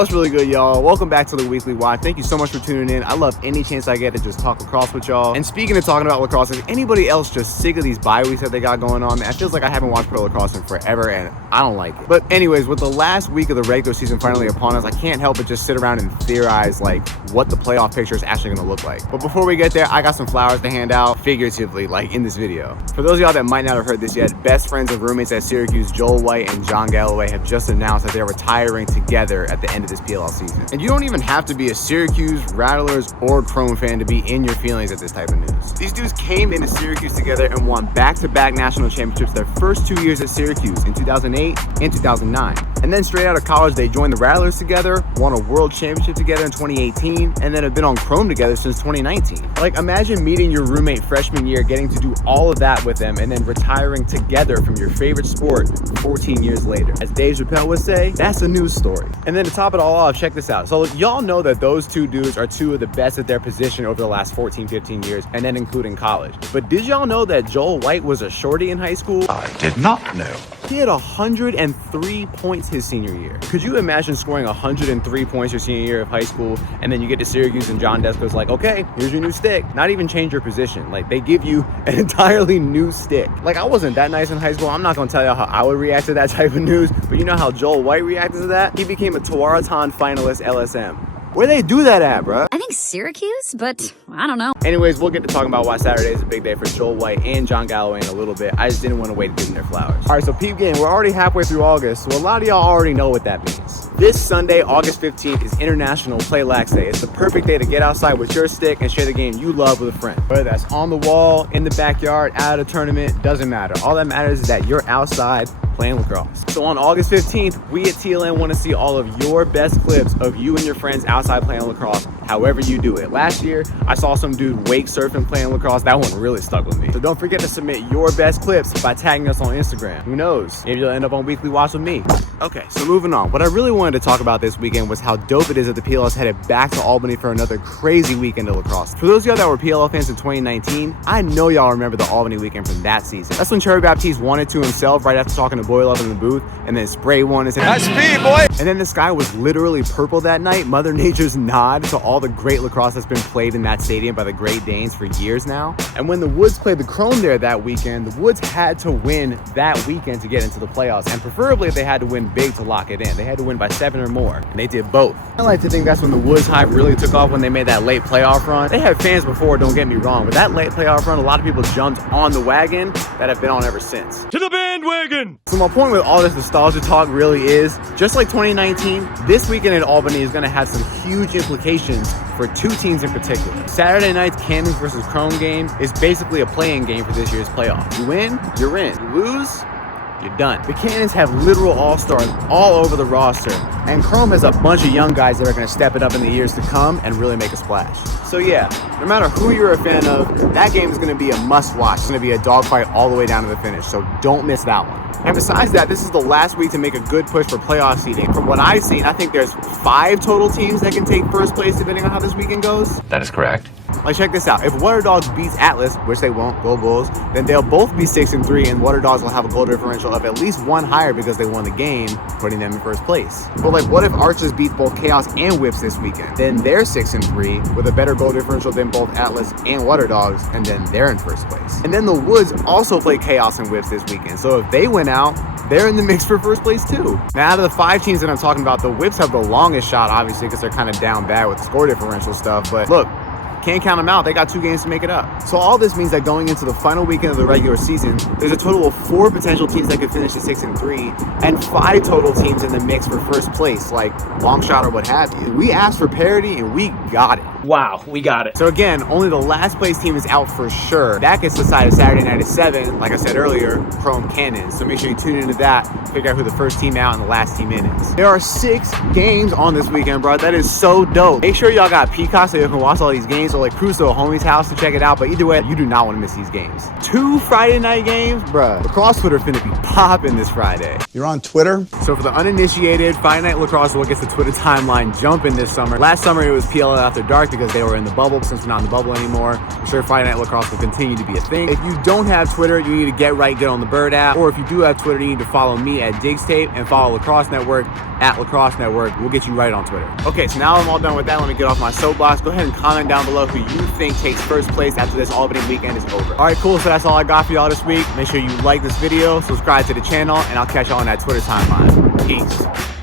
What's really good, y'all? Welcome back to the Weekly Watch. Thank you so much for tuning in. I love any chance I get to just talk lacrosse with y'all. And speaking of talking about lacrosse, is anybody else just sick of these bye weeks that they got going on? Man, it feels like I haven't watched pro lacrosse in forever, and I don't like it. But anyways, with the last week of the regular season finally upon us, I can't help but just sit around and theorize like what the playoff picture is actually going to look like. But before we get there, I got some flowers to hand out, figuratively, like in this video. For those of y'all that might not have heard this yet, best friends and roommates at Syracuse, Joel White and John Galloway, have just announced that they're retiring together at the end of this PLL season. And you don't even have to be a Syracuse, Rattlers, or Chrome fan to be in your feelings at this type of news. These dudes came into Syracuse together and won back-to-back national championships their first 2 years at Syracuse in 2008 and 2009. And then straight out of college, they joined the Rattlers together, won a world championship together in 2018, and then have been on Chrome together since 2019. Like, imagine meeting your roommate freshman year, getting to do all of that with them, and then retiring together from your favorite sport 14 years later. As Dave Chappelle would say, that's a news story. And then to top it all off, check this out. So y'all know that those two dudes are two of the best at their position over the last 14, 15 years, and then including college. But did y'all know that Joel White was a shorty in high school? I did not know. He had 103 points his senior year. Could you imagine scoring 103 points your senior year of high school, and then you get to Syracuse and John Desko's like, okay, here's your new stick. Not even change your position. Like, they give you an entirely new stick. Like, I wasn't that nice in high school. I'm not gonna tell y'all how I would react to that type of news, but you know how Joel White reacted to that? He became a Tuaraton finalist LSM. Where they do that at, bruh? I think Syracuse, but I don't know. Anyways, we'll get to talking about why Saturday is a big day for Joel White and John Galloway in a little bit. I just didn't want to wait to give them their flowers. All right, so peep game, we're already halfway through August, so a lot of y'all already know what that means. This Sunday, August 15th, is International Play Lax Day. It's the perfect day to get outside with your stick and share the game you love with a friend. Whether that's on the wall, in the backyard, at a tournament, doesn't matter. All that matters is that you're outside playing lacrosse. So on August 15th, we at TLN want to see all of your best clips of you and your friends outside playing lacrosse, however you do it. Last year, I saw some dude wake surfing playing lacrosse. That one really stuck with me. So don't forget to submit your best clips by tagging us on Instagram. Who knows? Maybe you'll end up on Weekly Watch with me. Okay, so moving on. What I really wanted to talk about this weekend was how dope it is that the PLL is headed back to Albany for another crazy weekend of lacrosse. For those of y'all that were PLL fans in 2019, I know y'all remember the Albany weekend from that season. That's when Cherry Baptiste won it to himself right after talking to Boyle up in the booth, and then Spray won and said, "Nice speed, boy!" And then the sky was literally purple that night. Mother Nature's nod to all the great lacrosse that's been played in that stadium by the Great Danes for years now. And when the Woods played the Chrome there that weekend, the Woods had to win that weekend to get into the playoffs, and preferably they had to win big to lock it in. They had to win by 7 or more, and they did both. I like to think that's when the Woods hype really took off, when they made that late playoff run. They had fans before, don't get me wrong, but that late playoff run, a lot of people jumped on the wagon that have been on ever since. To the bandwagon! So my point with all this nostalgia talk really is, just like 2019, this weekend in Albany is going to have some huge implications for two teams in particular. Saturday night's Cannons versus Chrome game is basically a play-in game for this year's playoff. You win, you're in. You lose, you're done. The Cannons have literal all-stars all over the roster, and Chrome has a bunch of young guys that are going to step it up in the years to come and really make a splash. So yeah, no matter who you're a fan of, that game is going to be a must-watch. It's going to be a dogfight all the way down to the finish, so don't miss that one. And besides that, this is the last week to make a good push for playoff seeding. From what I've seen, I think there's 5 total teams that can take first place depending on how this weekend goes. That is correct. Like, check this out. If Water Dogs beats Atlas, which they won't, go Bulls, then they'll both be 6-3, and Water Dogs will have a goal differential of at least 1 higher because they won the game, putting them in first place. But like, what if Archers beat both Chaos and Whips this weekend? Then they're 6-3 with a better goal differential than both Atlas and Water Dogs, and then they're in first place. And then the Woods also play Chaos and Whips this weekend, so if they win out, they're in the mix for first place too. Now, out of the 5 teams that I'm talking about, the Whips have the longest shot, obviously, because they're kind of down bad with the score differential stuff, but look, can't count them out. They got 2 games to make it up. So all this means that going into the final weekend of the regular season, there's a total of 4 potential teams that could finish at 6-3, and 5 total teams in the mix for first place, like long shot or what have you. We asked for parity and we got it. Wow, we got it. So again, only the last place team is out for sure. That gets decided Saturday night at 7, like I said earlier, Chrome Cannons. So make sure you tune into that, figure out who the first team out and the last team in is. There are 6 games on this weekend, bro. That is so dope. Make sure y'all got Peacock so you can watch all these games. games, or like cruise to a homie's house to check it out. But either way, you do not want to miss these games. 2 Friday night games, bruh. Lacrosse Twitter finna be popping this Friday. You're on Twitter? So for the uninitiated, Friday Night Lacrosse will get the Twitter timeline jumping this summer. Last summer it was PLL After Dark because they were in the bubble. Since we're not in the bubble anymore, I'm sure Friday Night Lacrosse will continue to be a thing. If you don't have Twitter, you need to get on the Bird app. Or if you do have Twitter, you need to follow me at Diggs Tape and follow Lacrosse Network at Lacrosse Network. We'll get you right on Twitter. Okay, so now I'm all done with that. Let me get off my soapbox. Go ahead and comment down below who you think takes first place after this Albany weekend is over. All right, cool. So that's all I got for y'all this week. Make sure you like this video, subscribe to the channel, and I'll catch y'all on that Twitter timeline. Peace.